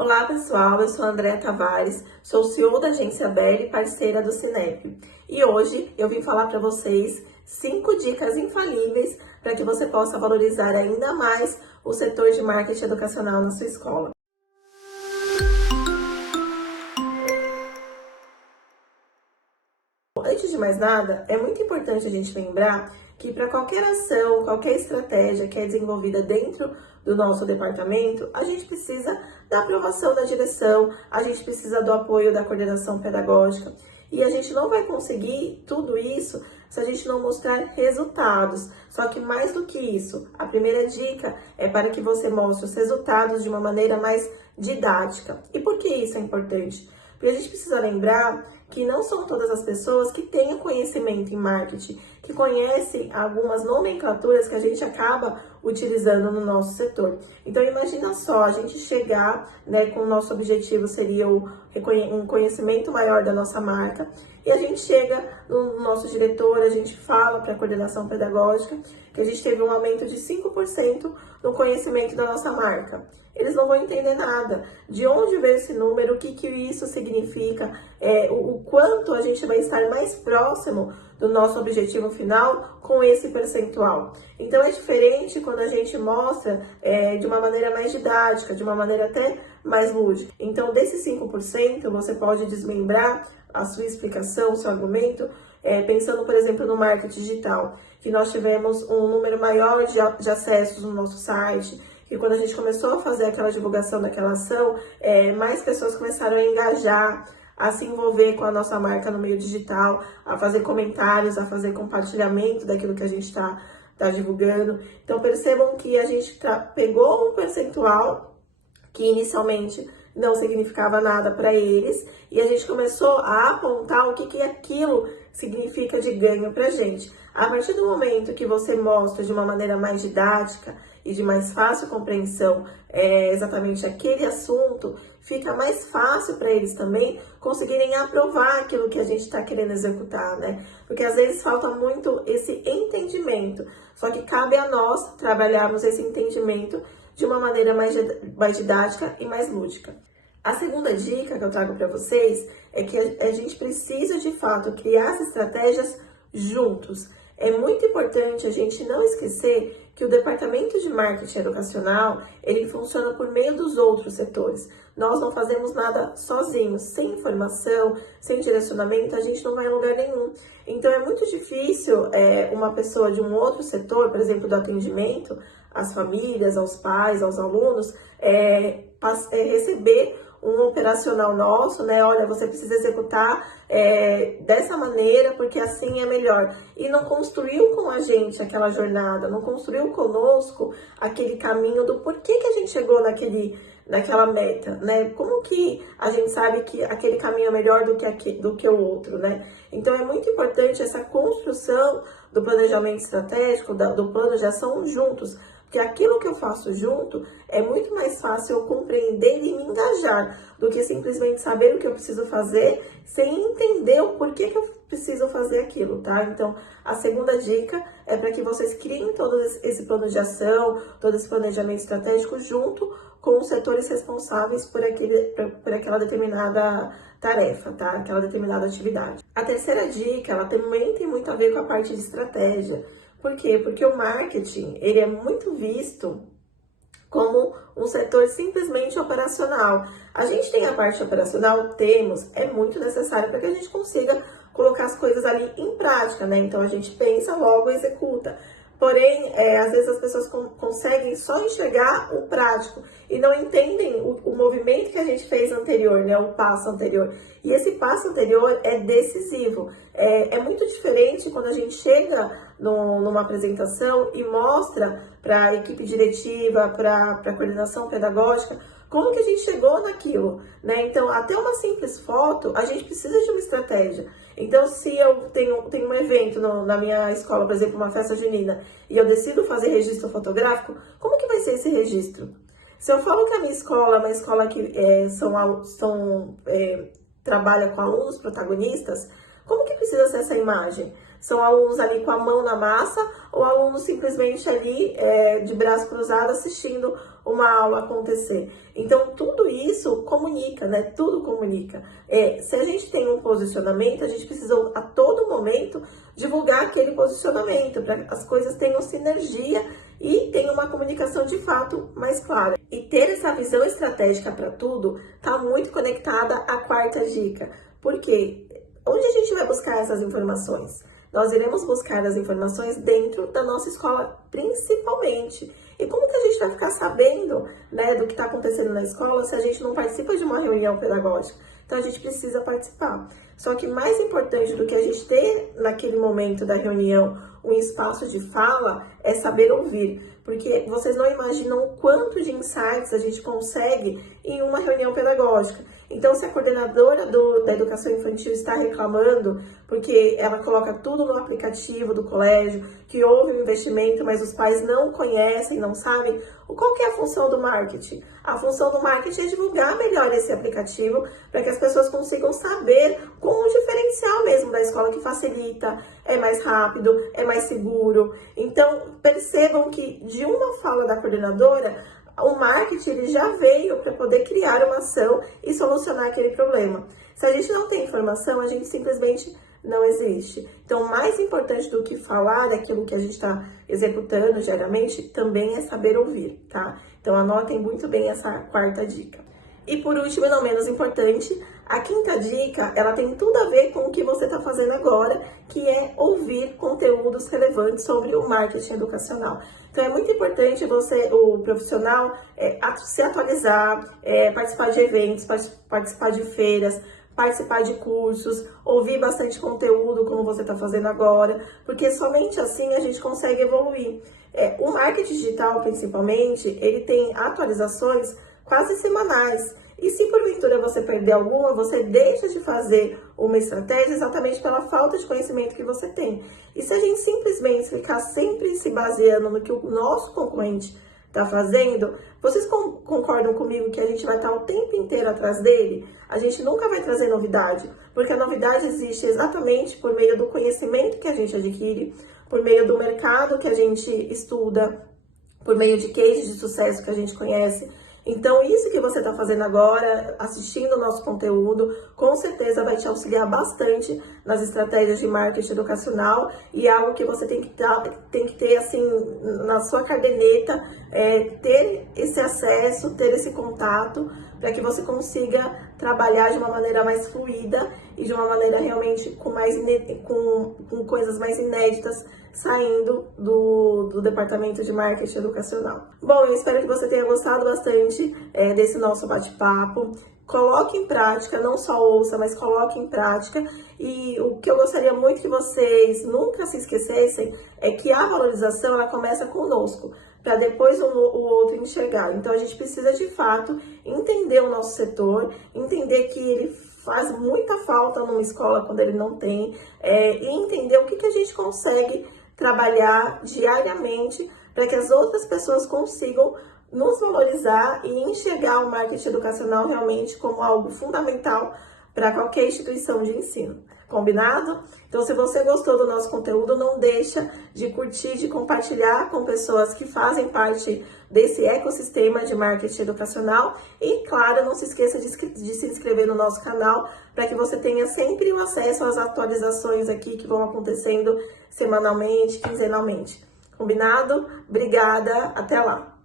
Olá pessoal, eu sou a Andréa Tavares, sou CEO da Agência Belli, parceira do Cinep. E hoje eu vim falar para vocês 5 dicas infalíveis para que você possa valorizar ainda mais o setor de marketing educacional na sua escola. Antes de mais nada, é muito importante a gente lembrar que para qualquer ação, qualquer estratégia que é desenvolvida dentro do nosso departamento, a gente precisa da aprovação da direção, a gente precisa do apoio da coordenação pedagógica e a gente não vai conseguir tudo isso se a gente não mostrar resultados. Só que mais do que isso, a primeira dica é para que você mostre os resultados de uma maneira mais didática. E por que isso é importante? Porque a gente precisa lembrar que não são todas as pessoas que têm conhecimento em marketing, que conhecem algumas nomenclaturas que a gente acaba utilizando no nosso setor. Então imagina só, a gente chegar, com o nosso objetivo seria um conhecimento maior da nossa marca, e a gente chega no nosso diretor, a gente fala para a coordenação pedagógica que a gente teve um aumento de 5% no conhecimento da nossa marca. Eles não vão entender nada. De onde veio esse número, o que isso significa, o quanto a gente vai estar mais próximo do nosso objetivo final com esse percentual. Então é diferente quando a gente mostra de uma maneira mais didática, de uma maneira até mais lúdica. Então desses 5%, você pode desmembrar a sua explicação, o seu argumento, pensando, por exemplo, no marketing digital, que nós tivemos um número maior de acessos no nosso site, que quando a gente começou a fazer aquela divulgação daquela ação, mais pessoas começaram a engajar, a se envolver com a nossa marca no meio digital, a fazer comentários, a fazer compartilhamento daquilo que a gente está divulgando. Então percebam que a gente pegou um percentual que inicialmente não significava nada para eles, e a gente começou a apontar o que aquilo significa de ganho para a gente. A partir do momento que você mostra de uma maneira mais didática e de mais fácil compreensão exatamente aquele assunto, fica mais fácil para eles também conseguirem aprovar aquilo que a gente está querendo executar, né? Porque às vezes falta muito esse entendimento, só que cabe a nós trabalharmos esse entendimento de uma maneira mais didática e mais lúdica. A segunda dica que eu trago para vocês é que a gente precisa, de fato, criar as estratégias juntos. É muito importante a gente não esquecer que o departamento de marketing educacional, ele funciona por meio dos outros setores. Nós não fazemos nada sozinhos, sem informação, sem direcionamento, a gente não vai em lugar nenhum. Então é muito difícil uma pessoa de um outro setor, por exemplo, do atendimento, às famílias, aos pais, aos alunos, receber um operacional nosso, olha, você precisa executar dessa maneira, porque assim é melhor. E não construiu com a gente aquela jornada, não construiu conosco aquele caminho do porquê que a gente chegou naquela meta, né? Como que a gente sabe que aquele caminho é melhor do que o outro, né? Então é muito importante essa construção do planejamento estratégico, do plano de ação juntos, porque aquilo que eu faço junto é muito mais fácil eu compreender e me engajar do que simplesmente saber o que eu preciso fazer sem entender o porquê que eu preciso fazer aquilo, tá? Então, a segunda dica é para que vocês criem todo esse plano de ação, todo esse planejamento estratégico junto com os setores responsáveis por aquela determinada tarefa, tá? Aquela determinada atividade. A terceira dica, ela também tem muito a ver com a parte de estratégia. Por quê? Porque o marketing, ele é muito visto como um setor simplesmente operacional. A gente tem a parte operacional, é muito necessário para que a gente consiga colocar as coisas ali em prática, né? Então a gente pensa, logo executa. Porém, às vezes as pessoas conseguem só enxergar o prático e não entendem o movimento que a gente fez anterior, né? O passo anterior. E esse passo anterior é decisivo. É muito diferente quando a gente chega numa apresentação e mostra para a equipe diretiva, para a coordenação pedagógica, como que a gente chegou naquilo, né? Então, até uma simples foto, a gente precisa de uma estratégia. Então, se eu tenho um evento na minha escola, por exemplo, uma festa junina, e eu decido fazer registro fotográfico, como que vai ser esse registro? Se eu falo que a minha escola é uma escola que trabalha com alunos protagonistas, como que precisa ser essa imagem? São alunos ali com a mão na massa ou alunos simplesmente ali de braço cruzado assistindo uma aula acontecer. Então, tudo isso comunica, né? Tudo comunica. Se a gente tem um posicionamento, a gente precisa a todo momento divulgar aquele posicionamento, para que as coisas tenham sinergia e tenham uma comunicação de fato mais clara. E ter essa visão estratégica para tudo está muito conectada à quarta dica. Porque onde a gente vai buscar essas informações? Nós iremos buscar as informações dentro da nossa escola, principalmente. E como que a gente vai ficar sabendo, né, do que está acontecendo na escola se a gente não participa de uma reunião pedagógica? Então, a gente precisa participar. Só que mais importante do que a gente ter naquele momento da reunião um espaço de fala é saber ouvir. Porque vocês não imaginam o quanto de insights a gente consegue em uma reunião pedagógica. Então, se a coordenadora da educação infantil está reclamando, porque ela coloca tudo no aplicativo do colégio, que houve um investimento, mas os pais não conhecem, não sabem, qual que é a função do marketing? A função do marketing é divulgar melhor esse aplicativo, para que as pessoas consigam saber com o diferencial mesmo da escola, que facilita, é mais rápido, é mais seguro. Então, percebam que de uma fala da coordenadora, o marketing ele já veio para poder criar uma ação e solucionar aquele problema. Se a gente não tem informação, a gente simplesmente não existe. Então, mais importante do que falar daquilo que a gente está executando diariamente, também é saber ouvir, tá? Então, anotem muito bem essa quarta dica. E por último, e não menos importante, a quinta dica, ela tem tudo a ver com o que você está fazendo agora, que é ouvir conteúdos relevantes sobre o marketing educacional. Então, é muito importante o profissional, se atualizar, participar de eventos, participar de feiras, participar de cursos, ouvir bastante conteúdo, como você está fazendo agora, porque somente assim a gente consegue evoluir. O marketing digital, principalmente, ele tem atualizações quase semanais. E se porventura você perder alguma, você deixa de fazer uma estratégia exatamente pela falta de conhecimento que você tem. E se a gente simplesmente ficar sempre se baseando no que o nosso concorrente está fazendo, vocês concordam comigo que a gente vai estar o tempo inteiro atrás dele? A gente nunca vai trazer novidade, porque a novidade existe exatamente por meio do conhecimento que a gente adquire, por meio do mercado que a gente estuda, por meio de cases de sucesso que a gente conhece. Então, isso que você está fazendo agora, assistindo o nosso conteúdo, com certeza vai te auxiliar bastante nas estratégias de marketing educacional e é algo que você tem que ter assim na sua caderneta, ter esse acesso, ter esse contato, para que você consiga trabalhar de uma maneira mais fluida e de uma maneira realmente com coisas mais inéditas saindo do departamento de marketing educacional. Bom, eu espero que você tenha gostado bastante desse nosso bate-papo. Coloque em prática, não só ouça, mas coloque em prática. E o que eu gostaria muito que vocês nunca se esquecessem é que a valorização ela começa conosco, para depois o outro enxergar. Então, a gente precisa, de fato, entender o nosso setor, entender que ele faz muita falta numa escola quando ele não tem, e entender o que a gente consegue trabalhar diariamente para que as outras pessoas consigam nos valorizar e enxergar o marketing educacional realmente como algo fundamental para qualquer instituição de ensino. Combinado? Então, se você gostou do nosso conteúdo, não deixa de curtir, de compartilhar com pessoas que fazem parte desse ecossistema de marketing educacional. E, claro, não se esqueça de se inscrever no nosso canal para que você tenha sempre o acesso às atualizações aqui que vão acontecendo semanalmente, quinzenalmente. Combinado? Obrigada, até lá!